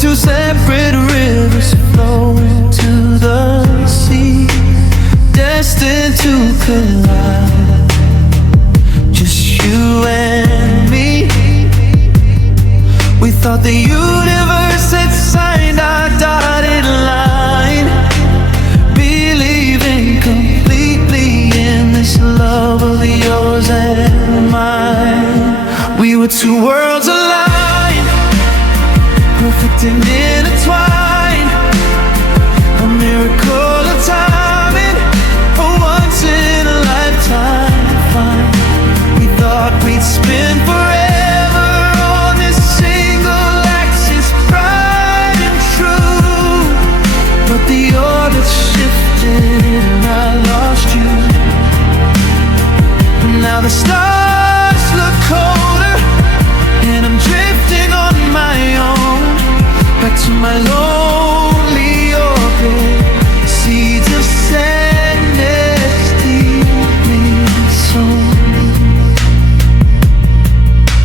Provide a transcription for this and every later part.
two separate rivers flowing to the sea, destined to collide. Just you and me. We thought the universe had signed our dotted line, believing completely in this love of yours and mine. We were two worlds aligned, perfect and intertwined, a miracle of timing, a once in a lifetime find. We thought we'd spend forever on this single axis, bright and true, but the orbit shifted and I lost you. Now the stars look colder and I'm drifting on my own, back to my lonely orbit. Seeds of sadness deeply sown.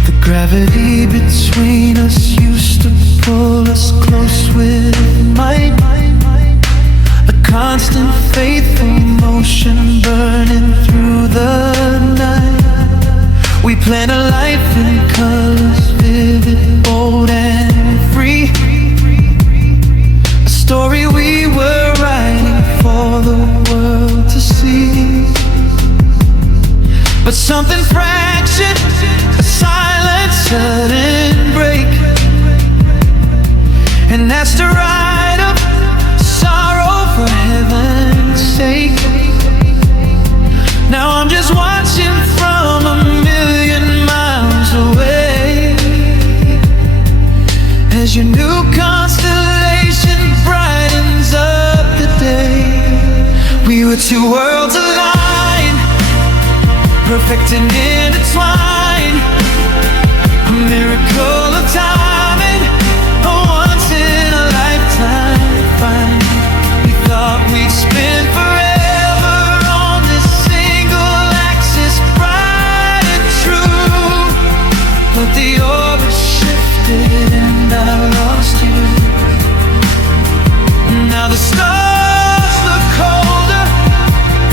The gravity between us used to pull us close with might, a constant faithful motion burning through the night. We planned a life in colors, vivid, bold and free, a story we were writing for the world to see. But something fractured, a silent sudden break, and that's the ride of sorrow for heaven's sake. Now I'm just watching from a million miles away as your new constellation brightens up the day. We were two worlds aligned, perfect and intertwined, a miracle of timing, a once in a lifetime find. We thought we'd spend forever on this single axis, bright and true, but the orbit shifted and I lost you. Now the stars look colder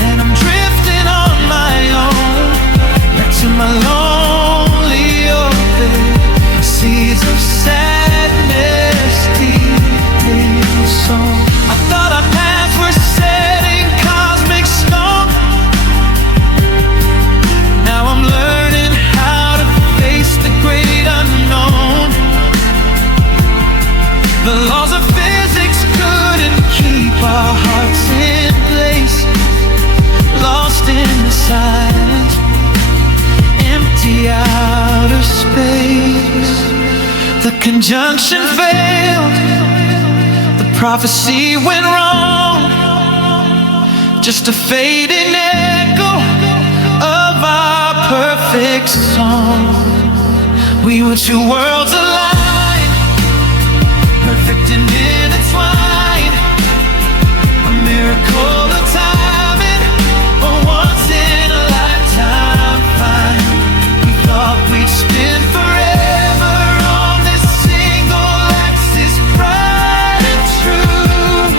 and I'm drifting on my own, back to my lonely orbit. Seeds of sadness deeply sown. I thought our paths were set in cosmic stone. Now I'm learning how to face the great unknown. The laws of physics couldn't keep our hearts in place, lost in the silence, empty outer space. The conjunction failed, the prophecy went wrong, just a fading echo of our perfect song. We were two worlds aligned, perfect and intertwined, a miracle of timing, a once in a lifetime find. We thought we'd spend forever on this single axis, bright and true,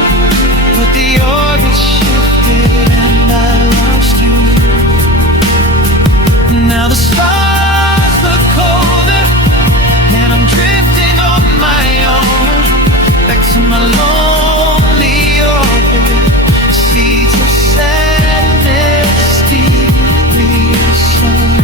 but the orbit shifted and I lost you. Now the stars look colder and I'm drifting on my own, back to my lonely orbit. Seeds of sadness deeply sown.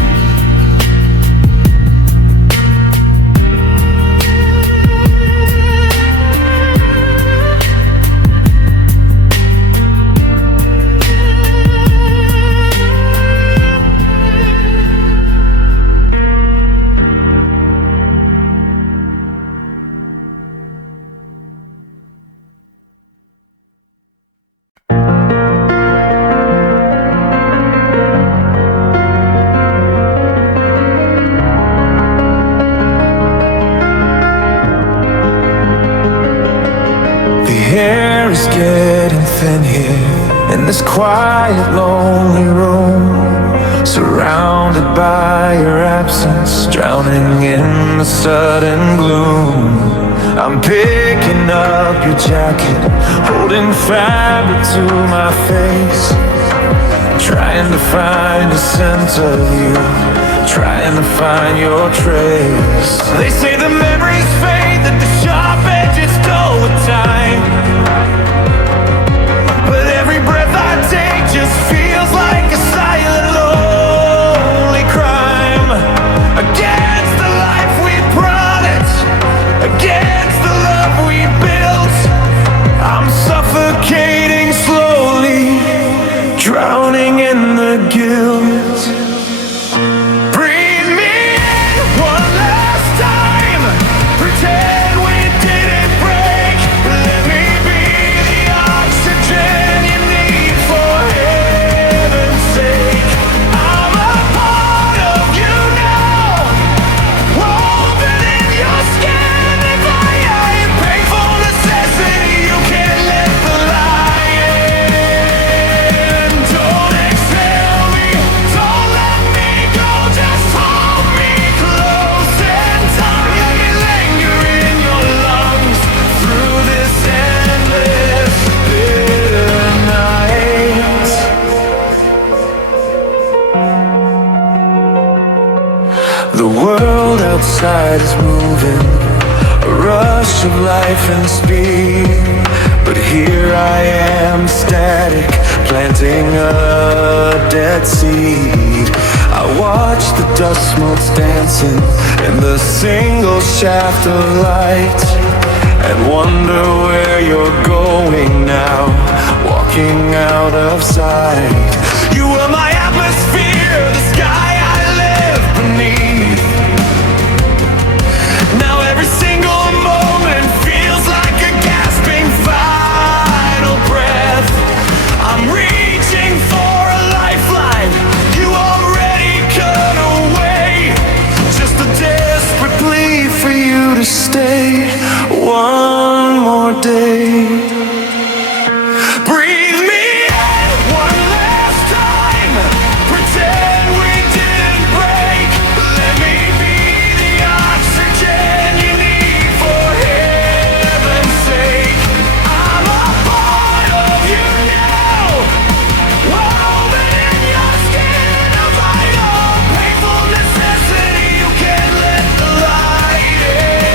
air is getting thin here in this quiet, lonely room, surrounded by your absence, drowning in the sudden gloom. I'm picking up your jacket, holding fabric to my face, trying to find a scent of you, trying to find your trace. They say the memories fade, that the sharp edges dull with time, but every breath I take just feels like a silent lonely crime. Against the life we promised, against the love we built, I'm suffocating slowly, drowning in the guilt. Breathe me in one last time, pretend we didn't break. Let me be the oxygen you need, for heaven's sake. I'm a part of you now, woven in your skin. If I am painful necessity, you can't let the light in. Don't exhale me, don't let me go, just hold me close and tight. Let me linger in your lungs through this endless bitter night. The world outside is moving, a rush of life and speed, but here I am static, planting a dead seed. I watch the dust motes dancing in the single shaft of light, and wonder where you're going now, walking out of sight. You were my atmosphere, the sky I live beneath. Now every single moment feels like a gasping final breath. I'm reaching for a lifeline, you already cut away. Just a desperate plea for you to stay one more day. Breathe me in one last time, pretend we didn't break. Let me be the oxygen you need, for heaven's sake. I'm a part of you now, woven in your skin, a vital, painful necessity. You can't let the light in.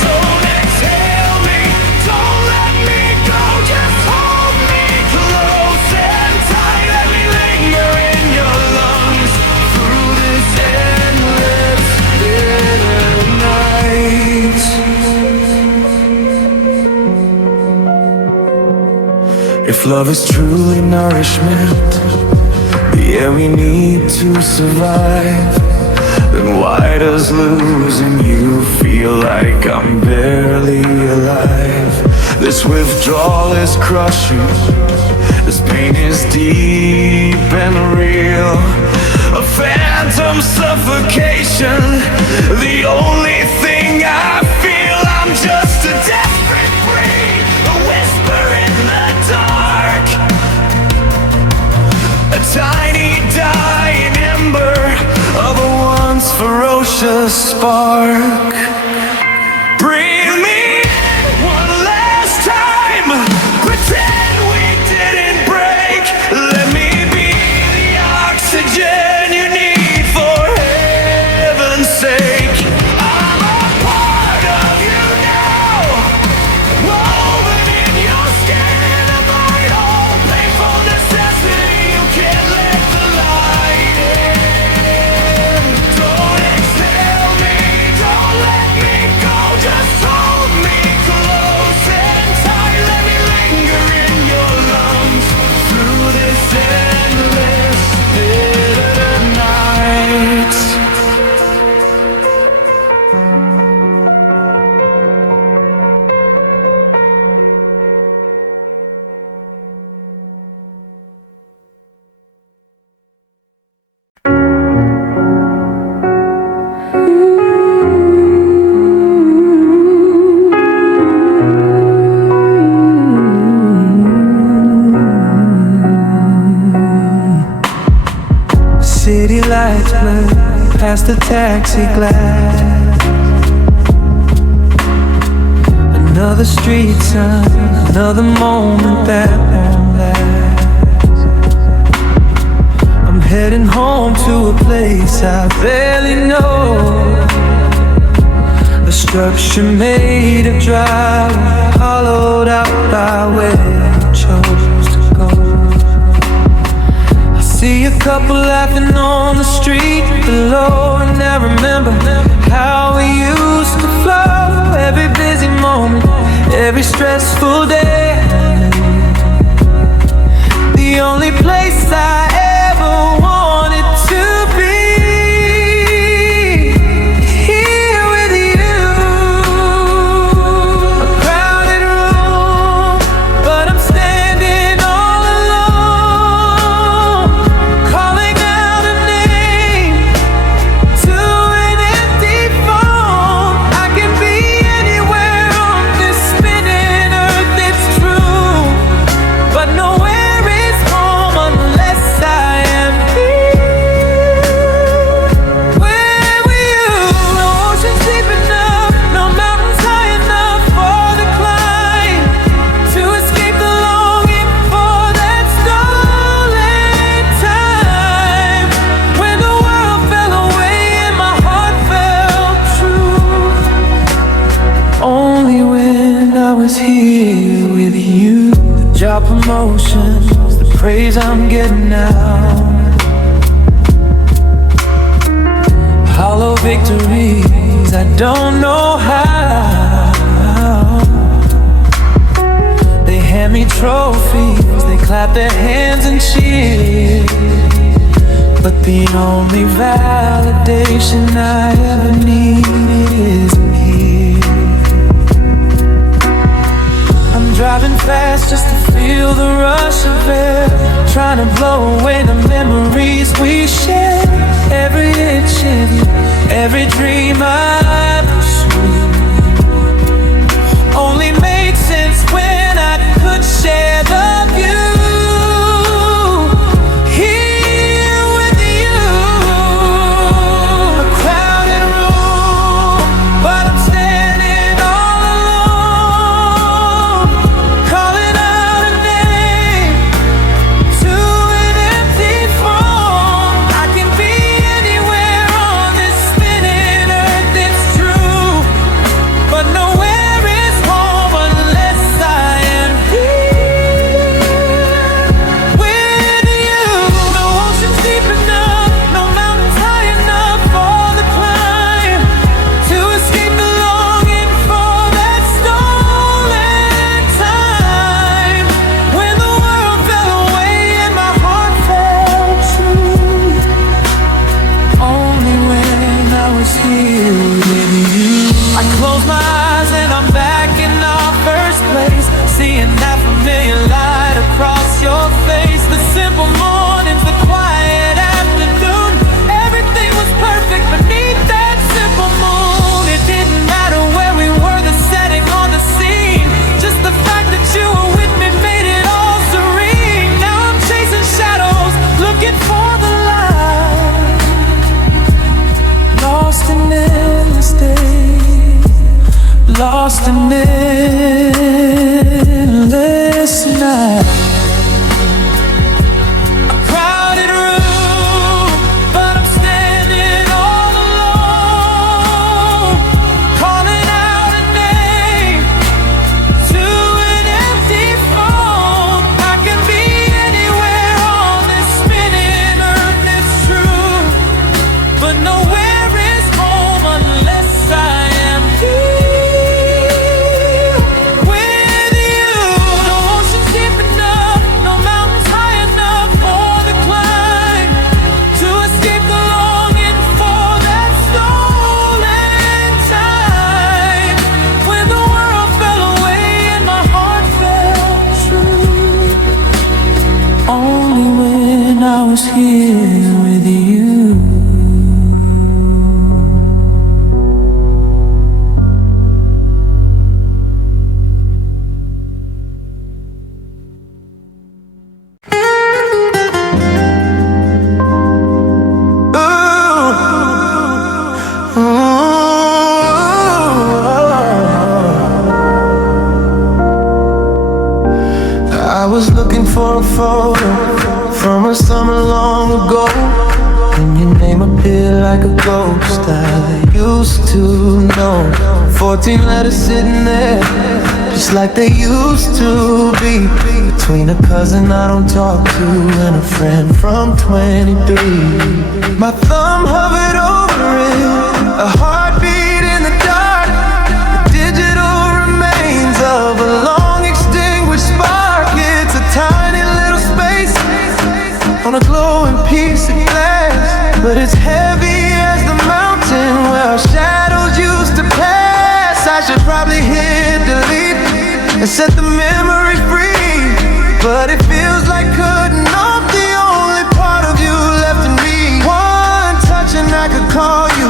Don't exhale me, don't let me go, just hold me close and tight. Let me linger in your lungs through this endless bitter night. If love is truly nourishment, the air we need to survive, then why does losing you feel like I'm barely alive? This withdrawal is crushing, this pain is deep and real, a phantom suffocation, the only thing I feel. I'm just a desperate breath, a whisper in the dark, a tiny dying ember of a once ferocious spark. Breathe me in one last time, pretend we didn't break. Let me be the oxygen you need, for heaven's sake. I'm a part of you now, woven in your skin, a vital, painful necessity. You can't let the light in. Don't exhale me, don't let me go, just hold me close and tight. Let me linger in your lungs through this endless bitter night. City lights blur past the taxi glass. Another street sign, another moment that won't last. I'm heading home to a place I barely know, a structure made of drywall, hollowed out by where you chose to go. I see a couple laughing on the street below, and I remember how we used to flow. Every busy moment, every stressful day, the only place I ever wanted to be, here with you. A crowded room, but I'm standing all alone, calling out a name to an empty phone. I can be anywhere on this spinning earth, it's true, but nowhere is home unless I am here with you. No ocean's deep enough, no mountains high enough for the climb, to escape the longing for that stolen time, when the world fell away and my heart felt true. Only when I was here with you. The job promotions, the praise I'm getting now, hollow victories, I don't know how. They hand me trophies, they clap their hands and cheer, but the only validation I ever need isn't here. I'm driving fast just to feel the rush of air, trying to blow away the memories we shared. Every itch in every dream I pursue only makes sense when I could share the view, here with you. A crowded room, but I'm standing all alone, calling out a name to an empty phone. I can be anywhere on this spinning earth, it's true, but nowhere is home unless I am here with you. No ocean's deep enough, no mountains high enough for the climb, to escape the longing for that stolen time, when the world fell away and my heart felt true. Only when I was here with you. I close my eyes and I'm back in our first place, seeing that familiar light across your face. The simple mornings, the quiet afternoon, everything was perfect beneath that simple moon. It didn't matter where we were, the setting or the scene, just the fact that you were with me made it all serene. Now I'm chasing shadows, looking for the light, lost in endless days, lost in endless nights. A crowded room, but I'm standing all alone, calling out a name to an empty phone. I can be anywhere on this spinning earth, it's true, but nowhere is home unless I am here with a summer long ago, and your name appeared like a ghost I used to know. 14 letters sitting there, just like they used to be, between a cousin I don't talk to and a friend from 23. My thumb hovered over it, a heartbeat in the dark, the digital remains of a long extinguished spark. It's a tiny little space on a glowing piece of glass, but it's heavy as the mountain where our shadows used to pass. I should probably hit delete and set the memory free, but it feels like cutting off the only part of you left in me. One touch and I could call you,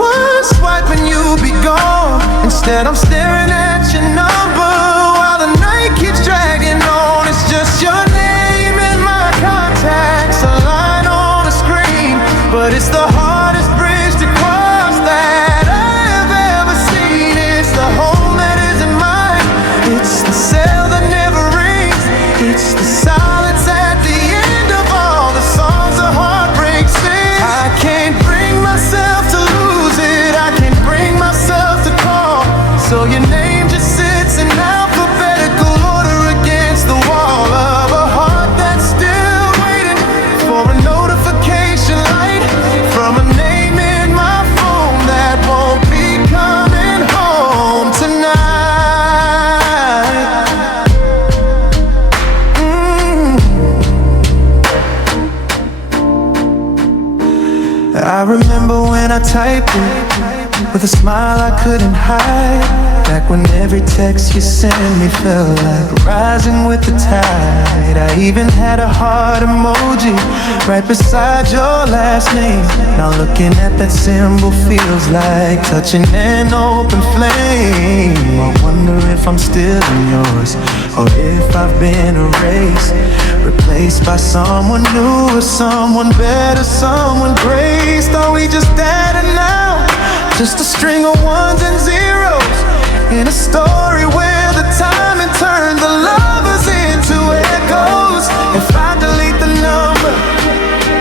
one swipe and you'll be gone. Instead I'm staring at your number while the night keeps dragging on. It's just your name in my contacts, a line on a screen, but it's the hardest bridge to cross that I have ever seen. It's the home that isn't mine, it's the cell that never rings, it's the silence at the end of all the songs the heartbreak sings. I can't bring myself to lose it, I can't bring myself to call, so your name just sits in alphabetical order against the wall of a heart that's still waiting for a notification light from a name in my phone that won't be coming home tonight. I remember when I typed it with a smile I couldn't hide, back when every text you sent me felt like rising with the tide. I even had a heart emoji right beside your last name. Now looking at that symbol feels like touching an open flame. I wonder if I'm still in yours, or if I've been erased, replaced by someone new or someone better, someone graced. Are we just dead and now just a string of ones and zeros in a story where the timing turned the lovers into echoes? If I delete the number,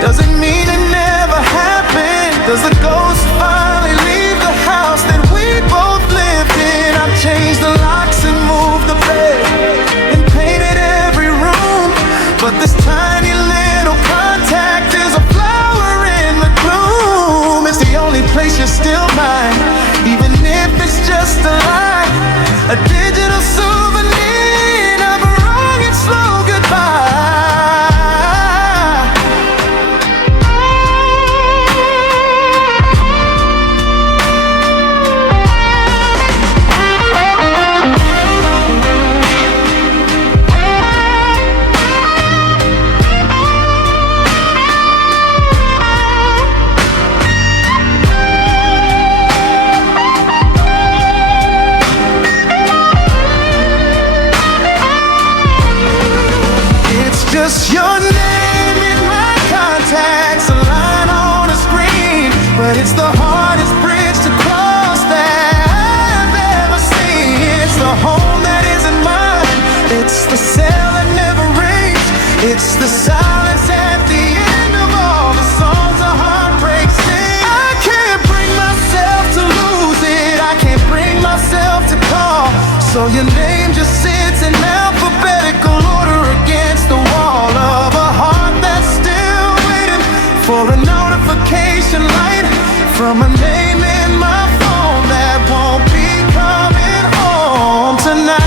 does it mean it never happened? Does the ghost finally leave the house that we both lived in? I've changed the locks and moved the bed and painted every room, but this tiny little contact is a flower in the gloom. It's the only place you're still mine, even if it's just a lie, a digital souvenir of a wrong and slow goodbye. Just your name in my contacts, a line on a screen, but it's the hardest bridge to cross that I've ever seen. It's the home that isn't mine, it's the cell that never rings, it's the silence at the end of all the songs the heartbreak sings. I can't bring myself to lose it, I can't bring myself to call, so your name just sits in alphabetical order against the wall of a heart that's still waiting for a notification light from a name in my phone that won't be coming home tonight.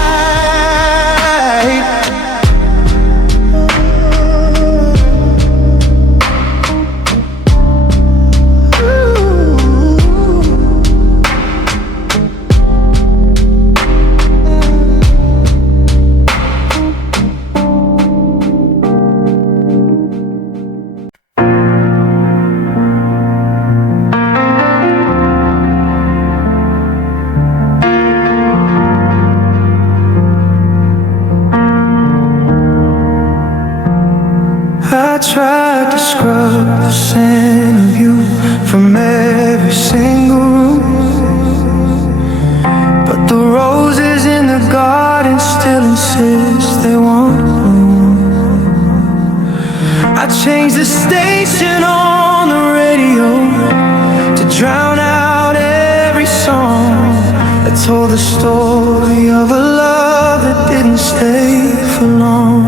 told the story of a love that didn't stay for long.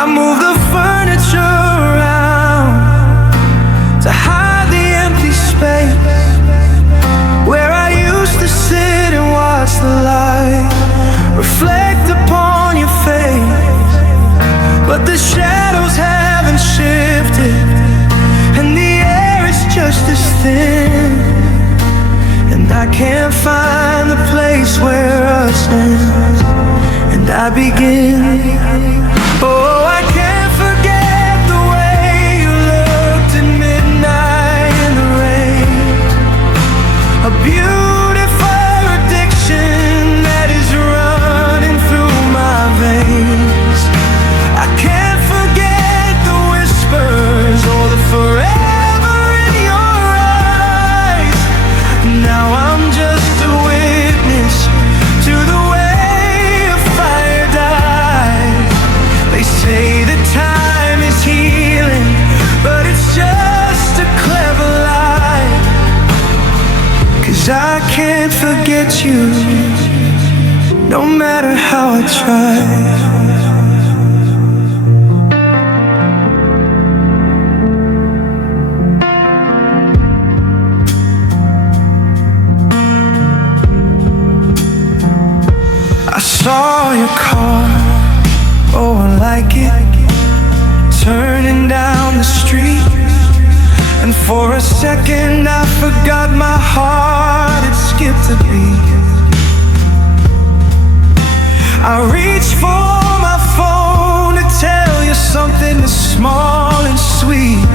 I moved the furniture around to hide the empty space where I used to sit and watch the light reflect upon your face. But the shadows haven't shifted, and the air is just as thin, and I can't find the place where us ends and I begin. Oh, I can't forget the way you looked at midnight in the rain. A beautiful addiction that is running through my veins. I can't forget the whispers or the forever in your eyes. Now I'm just a witness to the way a fire dies. They say that time is healing, but it's just a clever lie. 'Cause I can't forget you, no matter how I try. I saw your car, oh I like it, turning down the street. And for a second I forgot my heart had skipped a beat. I reached for my phone to tell you something as small and sweet,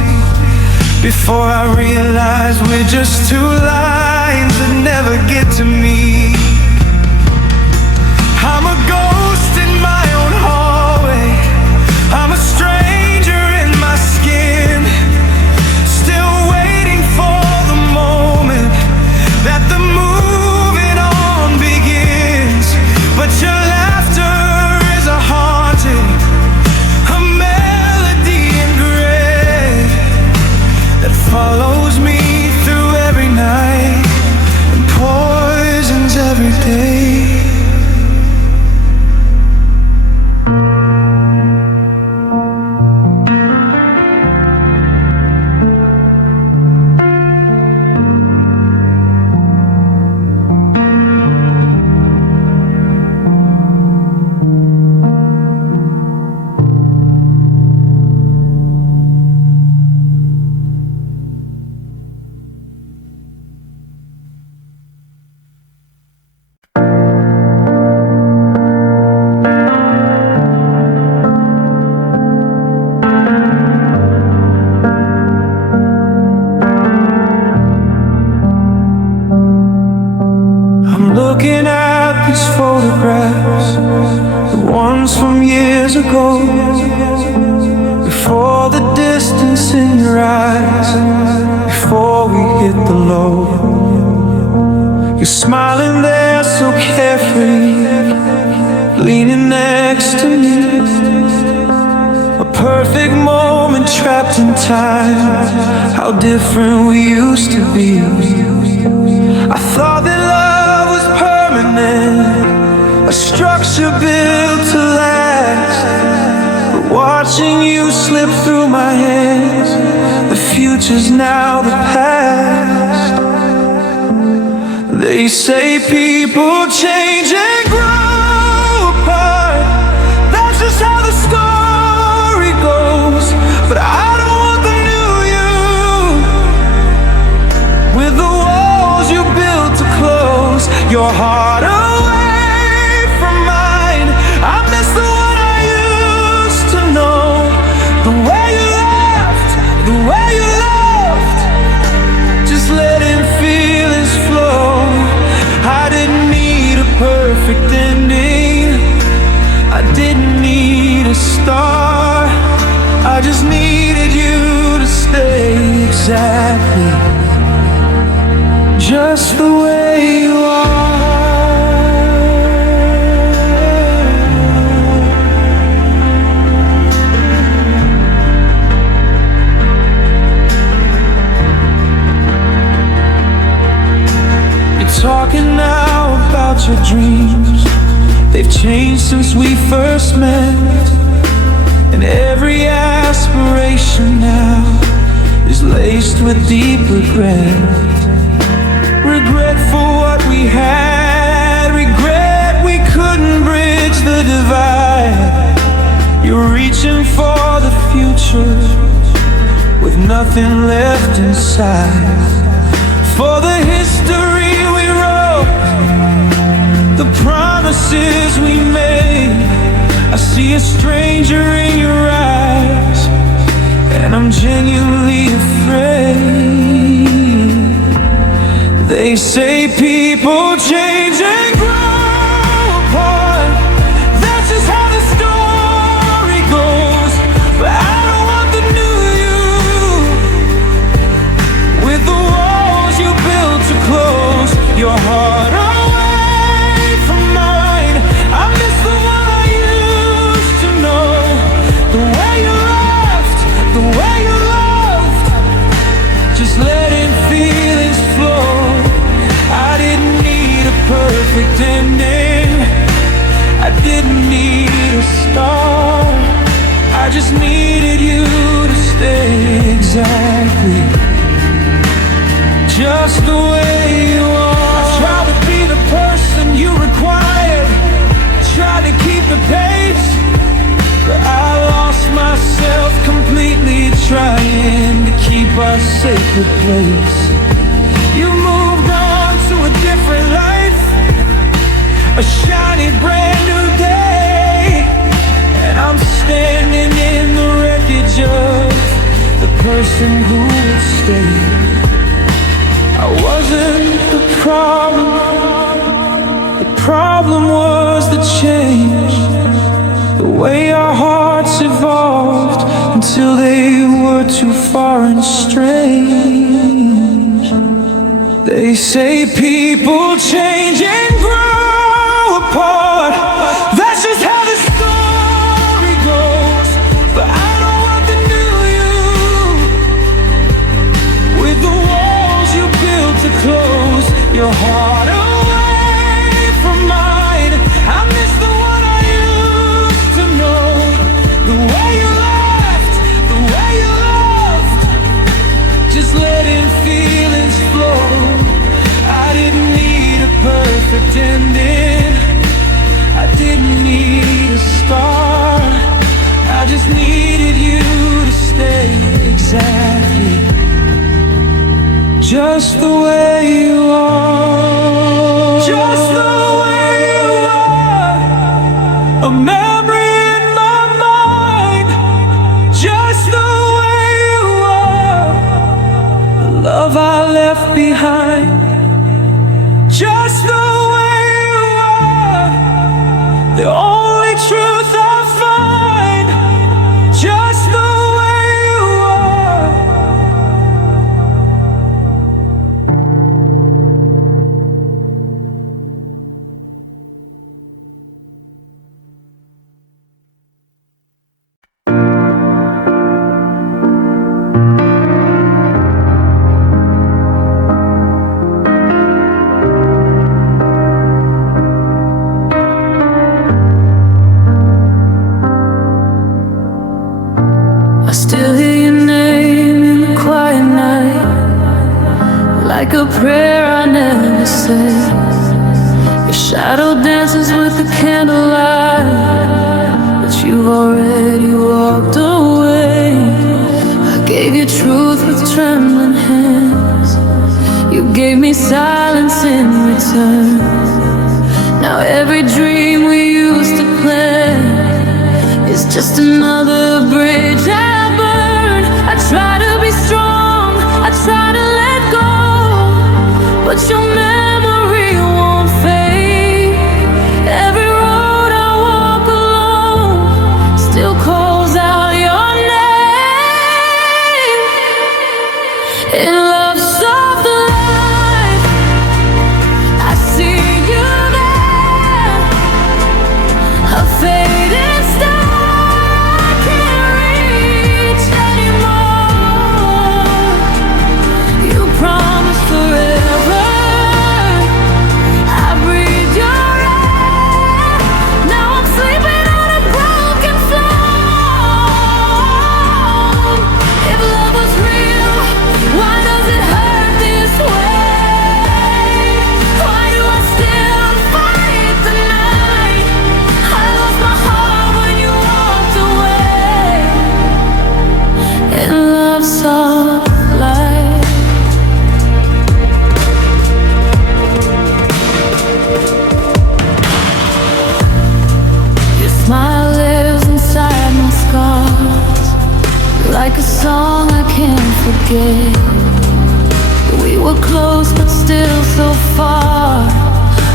before I realized we're just two lines that never get to meet. I'm a ghost in my own hallway, I'm a stranger in my skin, still waiting for the moment that the moving on begins. But your laughter is a haunting, a melody in gray that follows me through every night and poisons every day. Looking at these photographs, the ones from years ago, before the distance in your eyes, before we hit the low. You're smiling there so carefree, leaning next to me. A perfect moment trapped in time, how different we used to be. I thought that love was permanent, a structure built to last. But watching you slip through my hands, the future's now the past. They say people change and grow apart, that's just how the story goes. But I don't want the new you, with the walls you built to close your heart away from mine. I miss the one I used to know, the way you laughed, the way you loved, just letting feelings flow. I didn't need a perfect ending, I didn't need a star, I just needed you to stay exactly just the way you are. talking now about your dreams. They've changed since we first met, and every aspiration now is laced with deep regret. Regret for what we had, regret we couldn't bridge the divide. You're reaching for the future with nothing left inside. For the history we wrote, the promises we made, I see a stranger in your eyes, and I'm genuinely afraid. They say people change and grow apart. That's just how the story goes. But I don't want the new you with the walls you built to close your heart away from mine. I miss the one I used to know. The way you laughed, the way you loved, just letting feelings flow. I didn't need a perfect ending, I didn't need a star, I just needed you to stay exactly just the way you are. I tried to be the person you required, tried to keep the pace, but I lost myself completely trying to keep our sacred place. You moved on to a different life, a shiny brand new day, and I'm standing in the wreckage of the person who would stay. I wasn't the problem was the change, the way our hearts evolved until they were too far and strange. They say people change and grow apart. That's just how the story goes. But I don't want the new you with the walls you built to close your heart away from mine. I miss the one I used to know. The way you laughed, the way you loved, just letting feelings flow. I didn't need a perfect ending, I didn't need a star, I just needed you to stay exactly just the way you are. Just the way you are, a memory in my mind. Just the way you are, the love I left behind. Just the way you are, the only truth I find. Just the way you are. I still hear your name in the quiet night, like a prayer I never said. Your shadow dances with the candlelight, but you've already walked away. I gave you truth with trembling hands, you gave me silence in return. Now every dream we used to plan is just another bridge I burn. I try to be strong, I try to let go, but your memory won't fade. Every road I walk alone still calls out your name. In love's soft light, I see you there, a fading star. Forever close but still so far.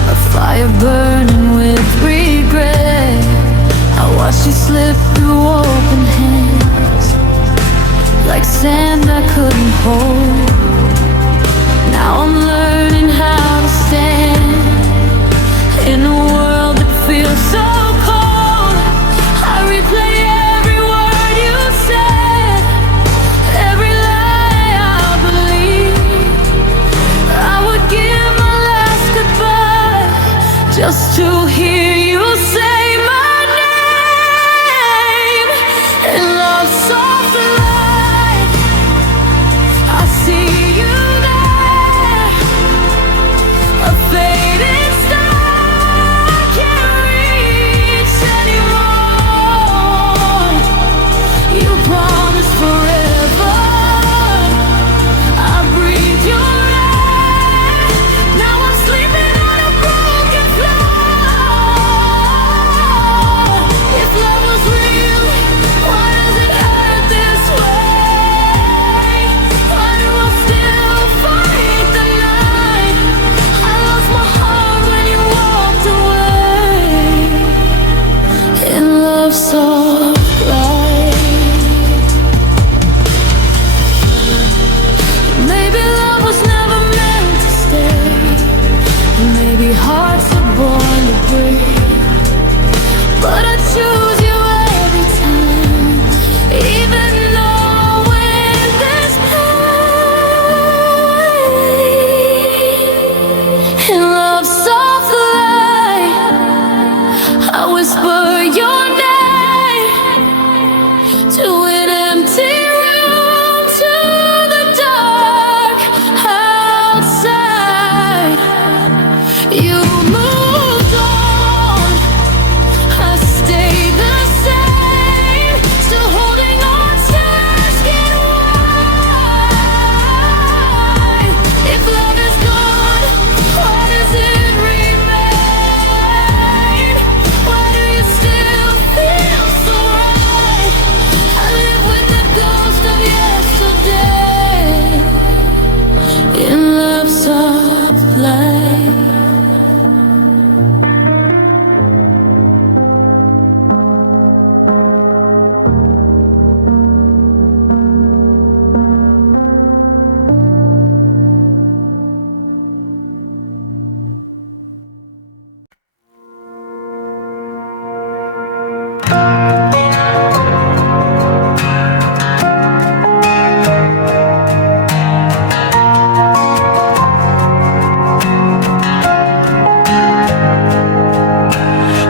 A fire burning with regret. I watched you slip through open hands, like sand I couldn't hold. Now I'm learning how to stand in a world that feels so cold. I replay every word you said, every lie I believed. I would give my last goodbye just to hear you say my name. In love's soft light, I see you there, a fading star I can't reach anymore. You promised forever, I breathe your air. Now I'm sleeping on a broken floor. If love was real, why does it hurt this way? Why do I still fight the night? I lost my heart when you walked away. In love's soft light, maybe love was never meant to stay. Maybe hearts are born to break, but I choose you every time, even knowing there's pain. In love's soft light, I whisper your name to an empty room, to the dark outside. You moved on, I stayed the same, still holding on to asking why. If love is gone, why does it remain? Why do you still feel so right? I live with the ghost of yesterday. In love's soft light.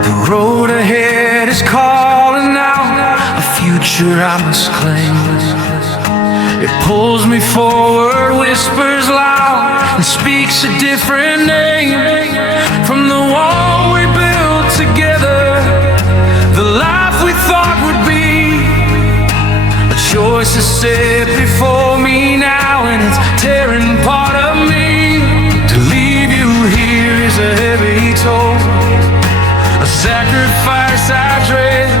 The road ahead is calling out, a future I must claim. It pulls me forward, whispers loud, and speaks a different name. From the wall we built together, the life we thought would be, a choice is set before me now, and it's tearing part of me. To leave you here is a heavy toll, a sacrifice I dread,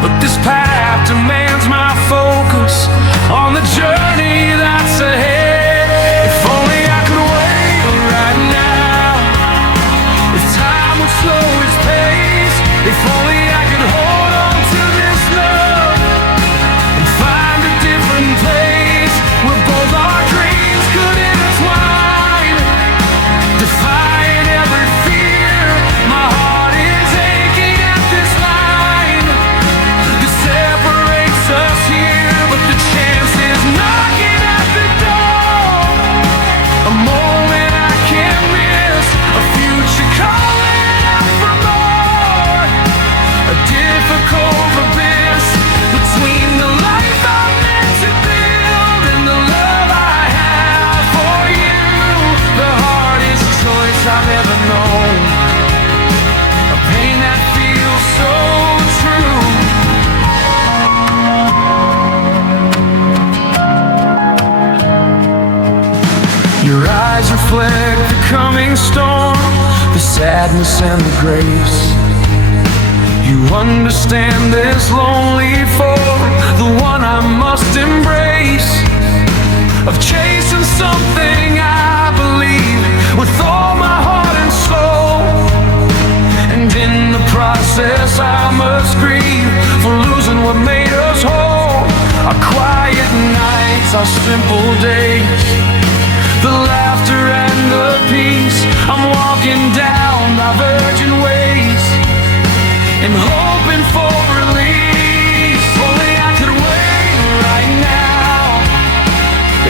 but this path demands my focus on the journey that's ahead. If only I could wait right now, if time would slow its pace, if only I could hold on to this love and find a different place where both our dreams could intertwine, defying every fear. My heart is aching at this line that separates us here, but the chance is knocking at the door. A moment I can't miss, a future calling out for more, a difficult abyss between the life I'm meant to build and the love I have for you. The hardest choice I've ever known, a pain that feels so true. Your eyes reflect the coming storm, the sadness and the grace. You understand this lonely for the one I must embrace, of chasing something I our simple days, the laughter and the peace. I'm walking down divergent ways and hoping for release. Only I could wait right now,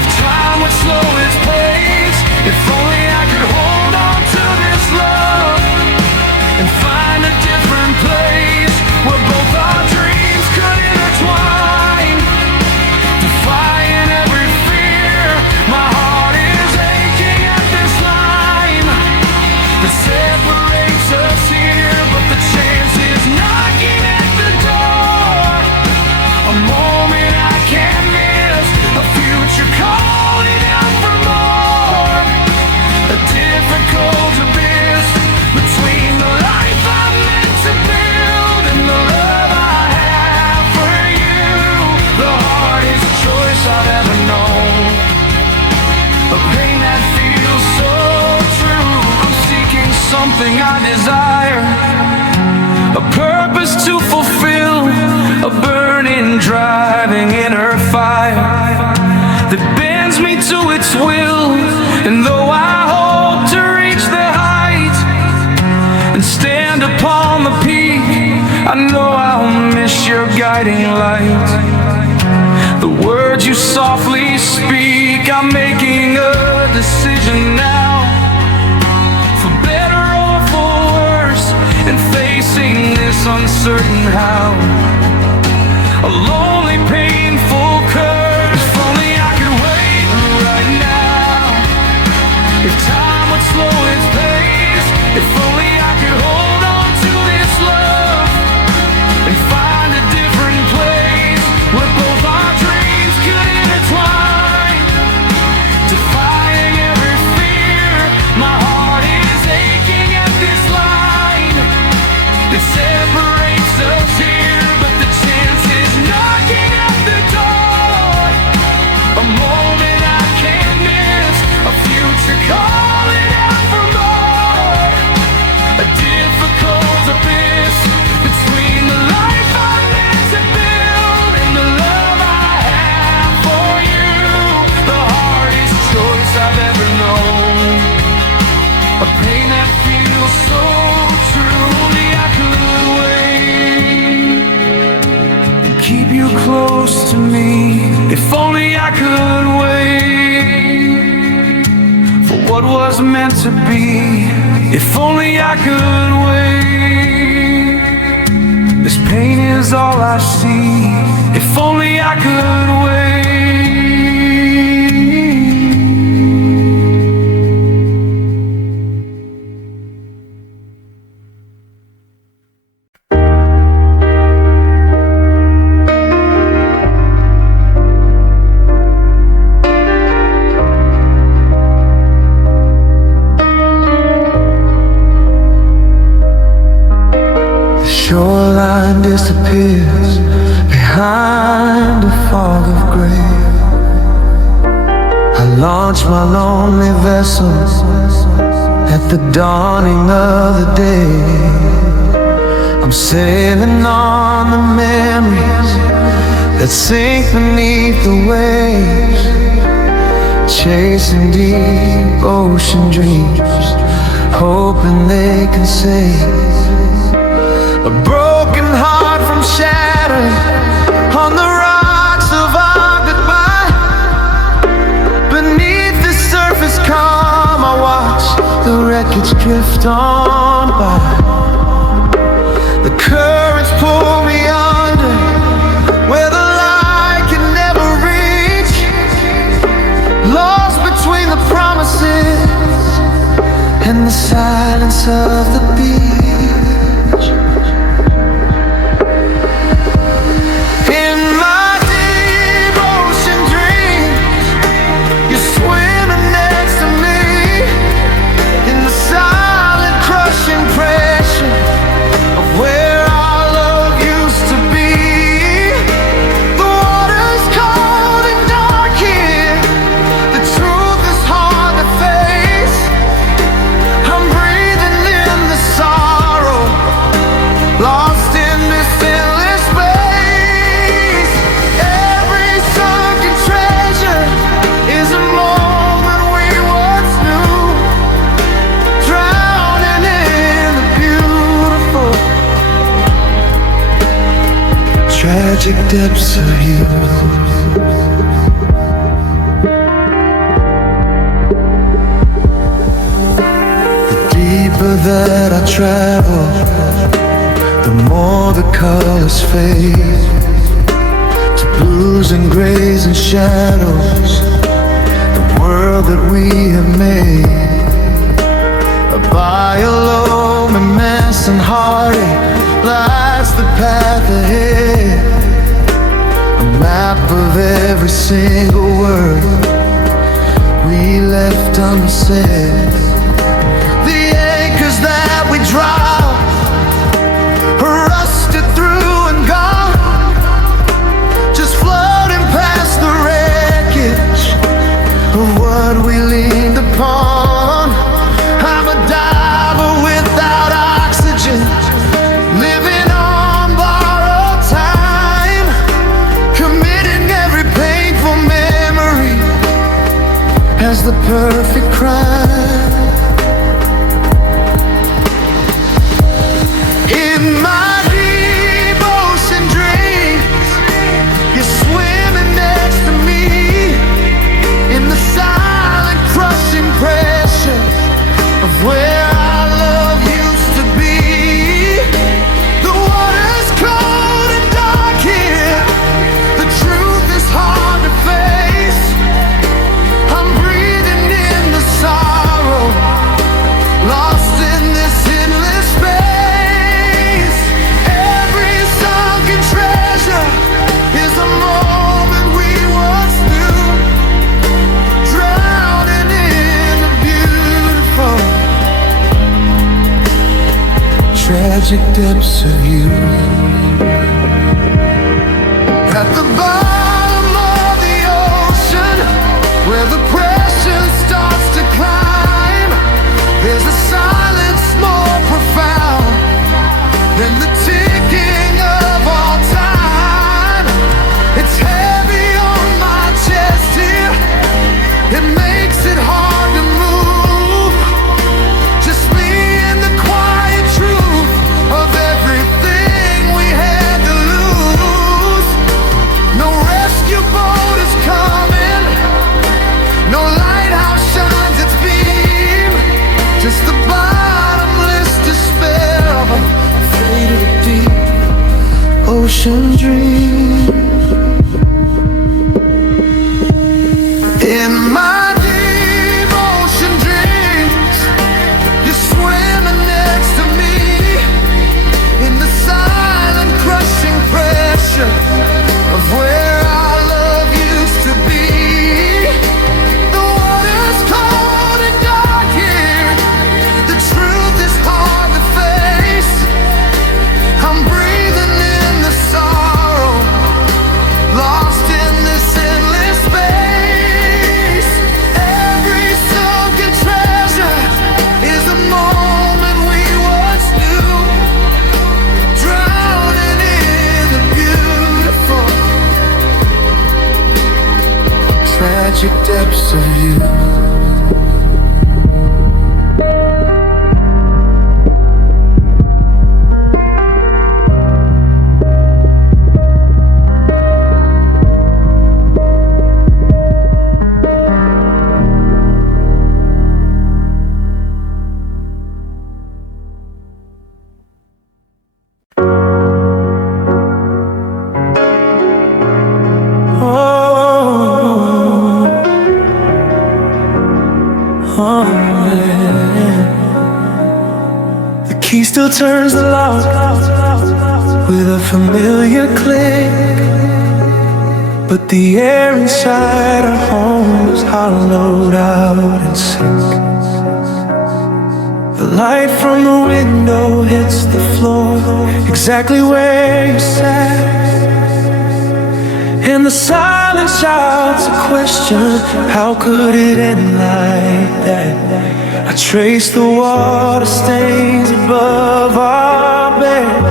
if time would slow its pace. If only I could hold on to this love and find a different place where both our dreams could intertwine, defying every fear. My heart is aching at this line that separates us here, but the chance is knocking at the door. A moment I can't miss, a future calling out for more. A difficult abyss between the life I'm meant to build and the love I have for you. The hardest choice I've ever known, a pain that feels so true. I'm seeking something I desire, a purpose to fulfill, a burning, driving inner fire that bends me to its will. And though I hope to reach the heights and stand upon the peak, I know I'll miss your guiding light, the words you softly speak. I'm making a decision now, for better or for worse, and facing this uncertain how, a lonely, painful curse. If only I could wait right now, if time would slow its pace. If only I could hold on to this love and find a different place where both our dreams could intertwine, defying every fear. My heart is aching at this line that separates us here, but the chance is knocking at the door. A moment I can't miss, a future calling out for more. A difficult abyss between the life I'm meant to build and the love I have for you. The hardest choice I've ever known, a pain that feels so true. Only I could wait and keep you close to me. If only I could wait for what was meant to be. If only I could wait, this pain is all I see. If only I could wait. Shoreline disappears behind a fog of gray. I launch my lonely vessel at the dawning of the day. I'm sailing on the memories that sink beneath the waves, chasing deep ocean dreams, hoping they can save a broken heart from shattering on the rocks of our goodbye. Beneath the surface calm, I watch the wreckage drift on by. The currents pull me under where the light can never reach, lost between the promises and the silence of the beach. The truth is hard to face. I'm breathing in tragic depths of you. The deeper that I travel, the more the colors fade to blues and grays and shadows. The world that we have made, a biolome and mess and heartache lies the path ahead. A map of every single word we left unsaid. The anchors that we dropped are rusted through and gone, just floating past the wreckage of what we leaned upon. I'm a diver without oxygen, living on borrowed time, committing every painful memory as the perfect crime. In my deep ocean dreams, you're swimming next to me, in the silent crushing pressure of where our love used to be. The water's cold and dark here, the truth is hard to face. I'm breathing in the sorrow, lost in this endless space. Every sunken treasure is a moment we once knew, drowning in the beautiful tragic depths of you. At the bottom of the ocean, where the pressure starts to climb, there's a silence more profound than the ticking of all time. It's heavy on my chest here, it makes it hard to move. Just me and the quiet truth of everything we had to lose. No rescue boat is coming, no lighthouse shines its beam, just the bottomless despair of a faded deep ocean dream. In my deep ocean dreams, you're swimming next to me, in the silent crushing pressure of where our love used to be. The water's cold and dark here, the truth is hard to face. I'm breathing in the sorrow, lost in this endless space. Every sunken treasure is a moment we once knew, drowning in the beautiful tragic depths of you. The key still turns the lock with a familiar click, but the air inside our home is hollowed out and sick. The light from the window hits the floor exactly where you sat, and the silence shouts a question: how could it end like that? I trace the water stains above our bed,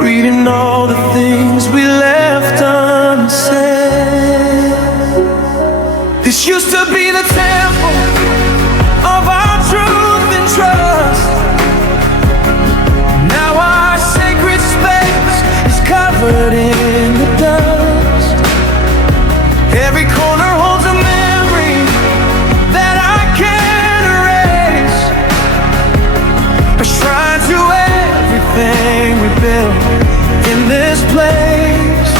reading all the things we left unsaid. This used to be the temple of our truth and trust. Now our sacred space covered in the dust. Every corner holds a memory that I can't erase, a shrine to everything we built in this place.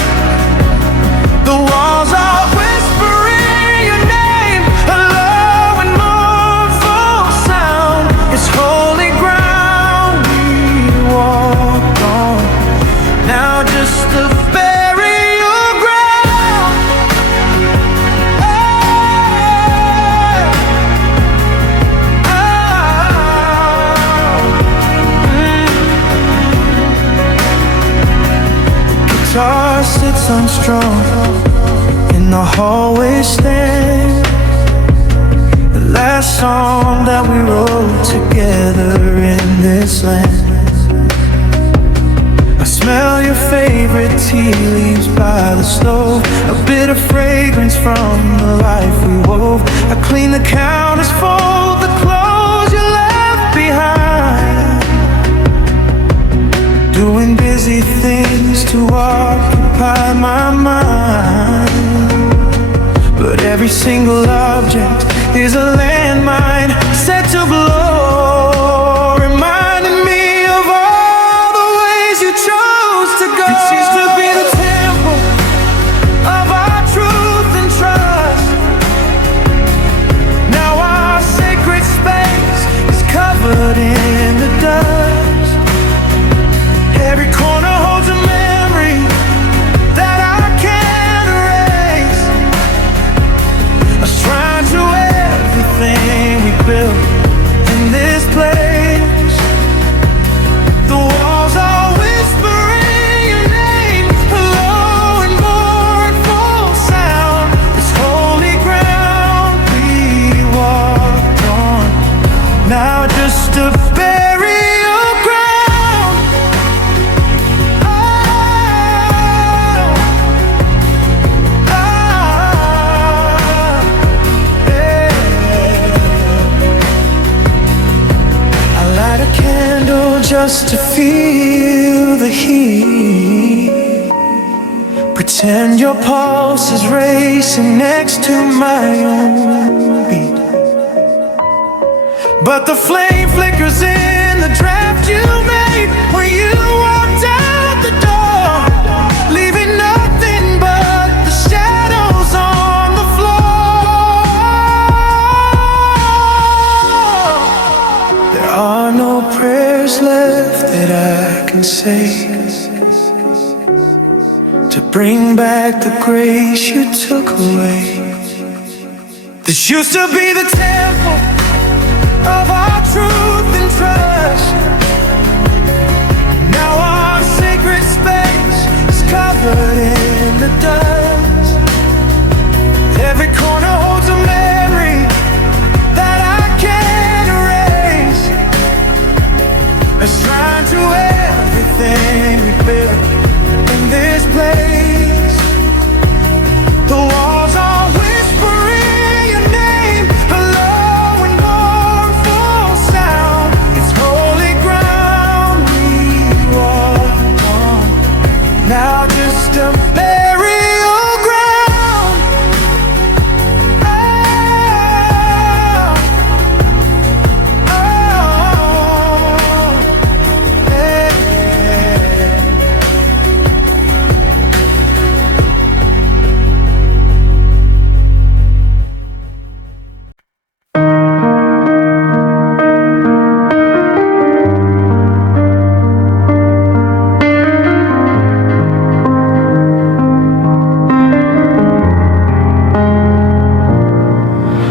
The walls are whispering your name, a low and mournful sound. It's holy ground we walk on, now just a burial ground. The guitar sits unstrung in the hallway stand, the last song that we wrote together in this land. I smell your favorite tea leaves by the stove, a bit of fragrance from the life we wove. I clean the counters, fold the clothes you left behind, doing busy things to occupy my mind. But every single object is a landmine set to blow, reminding me of all the ways you chose to go. It used to be the temple of our truth and trust. Now our sacred space is covered in the dust. Every corner holds a memory that I can't erase, a shrine to everything we built in this place. The walls are whispering your name, a low and mournful sound. It's holy ground we walked on, now just a burial ground. I light a candle just to feel the heat, pretend your pulse is racing next to my own beat. But the flame flickers in the draft you made when you walked out the door, leaving nothing but the shadows on the floor. There are no prayers left that I can say to bring back the grace you took away. This used to be the temple of our truth and trust. Now our sacred space is covered in the dust. Every corner holds a memory that I can't erase, a shrine to everything we built in this place. The walls are whispering your name, a low and mournful sound. It's holy ground we walk on, now just a burial ground. Hey.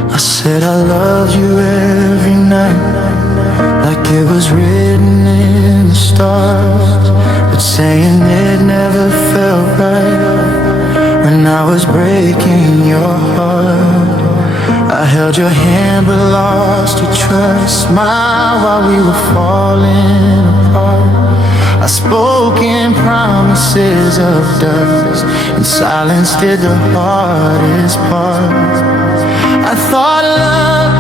I said I loved you every night, like it was written in the stars, but saying it never felt right when I was breaking your heart. I held your hand but lost your trust, smiled while we were falling apart. I spoke in promises of dust, and silence did the hardest part. I thought love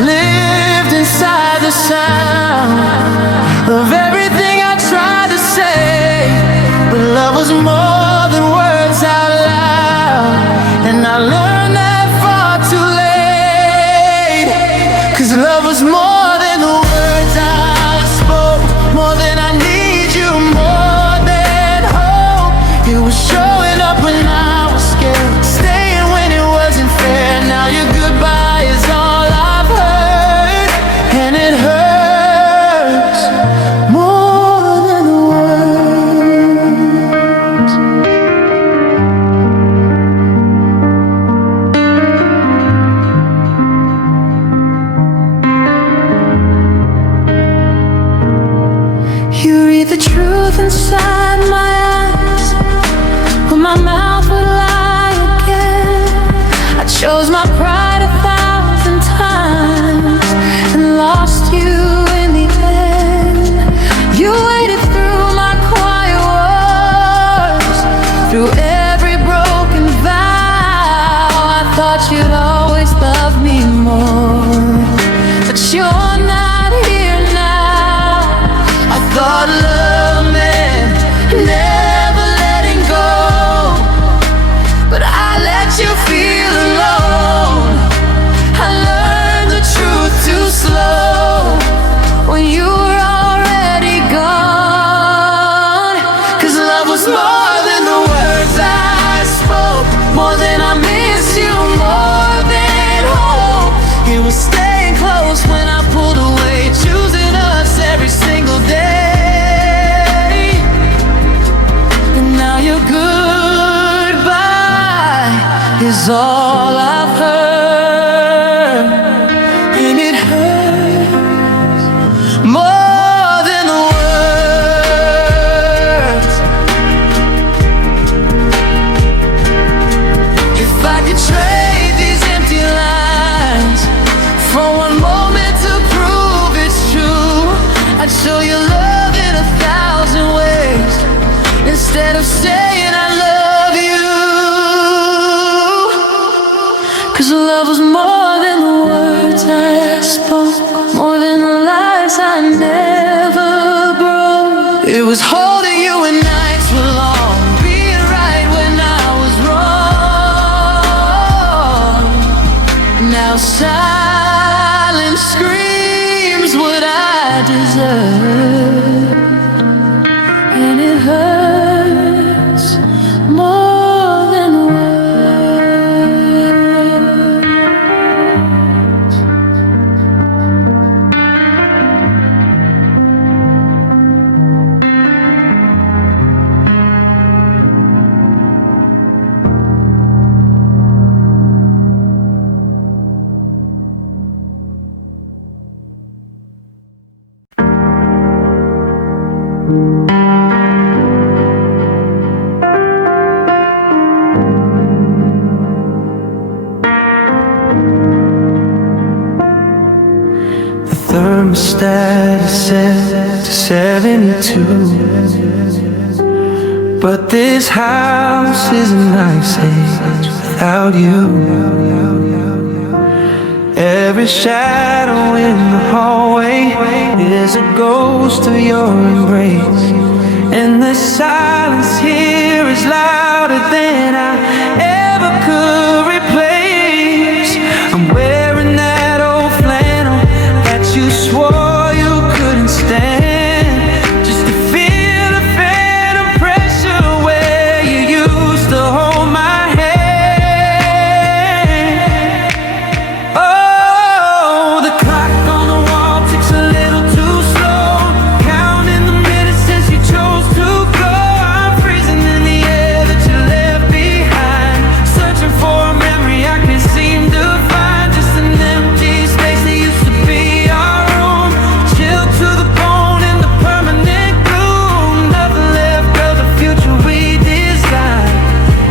lived inside the sound of everything I tried to say, but love was more than the words I spoke, more than I need you, more than hope. It was showing up when I was scared, staying when it wasn't fair. Now your goodbye is all I've heard, and it hurts more than the words. You read the truth inside my eyes, when my mouth would lie again. I chose my pride 1,000 times and lost you in the end. You waited through my quiet wars, through every broken vow. I thought you'd always love me more, but you're not here now. I thought love meant never letting go, but I let you feel alone. I learned the truth too slow when you were already gone. 'Cause love was more than the words I spoke, more than I miss you, more than hope. It was staying close when I pulled away, choosing us every single day. And now your goodbye is all I've heard, and it hurts more than the words. If I could trade these empty lines for one moment to prove it's true, I'd show you love in 1,000 ways instead of saying I love you. 'Cause love was more than the words I spoke, more than the lies I never broke. It was holding you when nights were long, being right when I was wrong. Now silence screams what I deserve, and it hurts more than words. The thermostat is set to 72, but this house is an ice age without you. Every shadow in the hallway is a ghost of your embrace, and the silence here is louder than I ever could replace. I'm wearing that old flannel that you swore you couldn't stand, just to feel the phantom pressure where you used to hold my hand. Oh, the clock on the wall ticks a little too slow, counting the minutes since you chose to go. I'm freezing in the air that you left behind, searching for a memory I can't seem to find, just an empty space that used to be our room, chilled to the bone in the permanent gloom. Nothing left of the future we designed,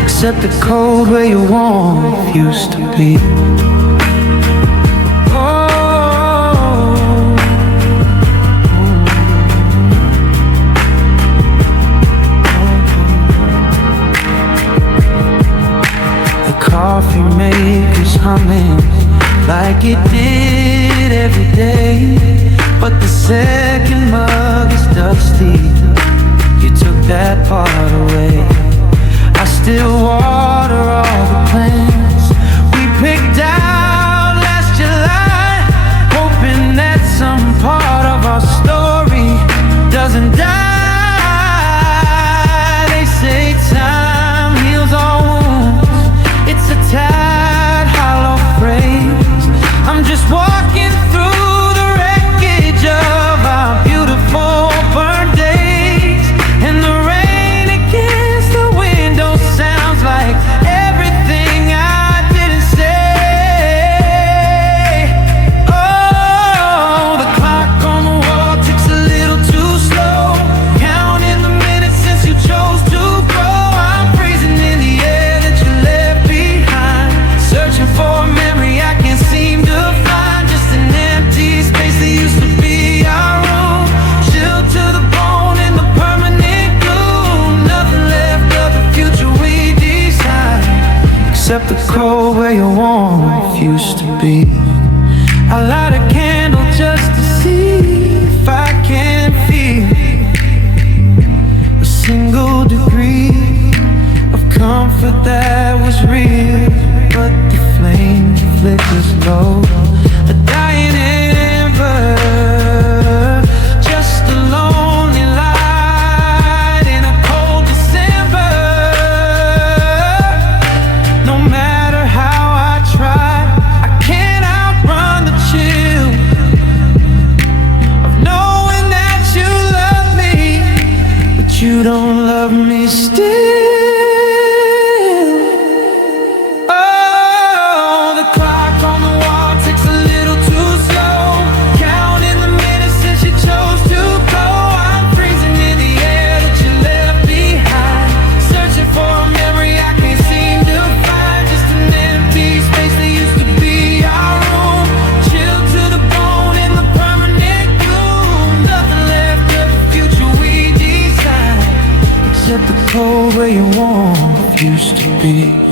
except the cold where your warmth used to be. The coffee maker's humming like it did every day, but the second mug is dusty. You took that part away. I still water all the plants we picked out last July, hoping speak. I light a candle just to see if I can feel a single degree of comfort that was real. But the flame flickers low, a dying ember, just a lonely light in a cold December. No matter how I try, I can't outrun the chill of knowing that you love me, but you don't love me still. Where your warmth used to be.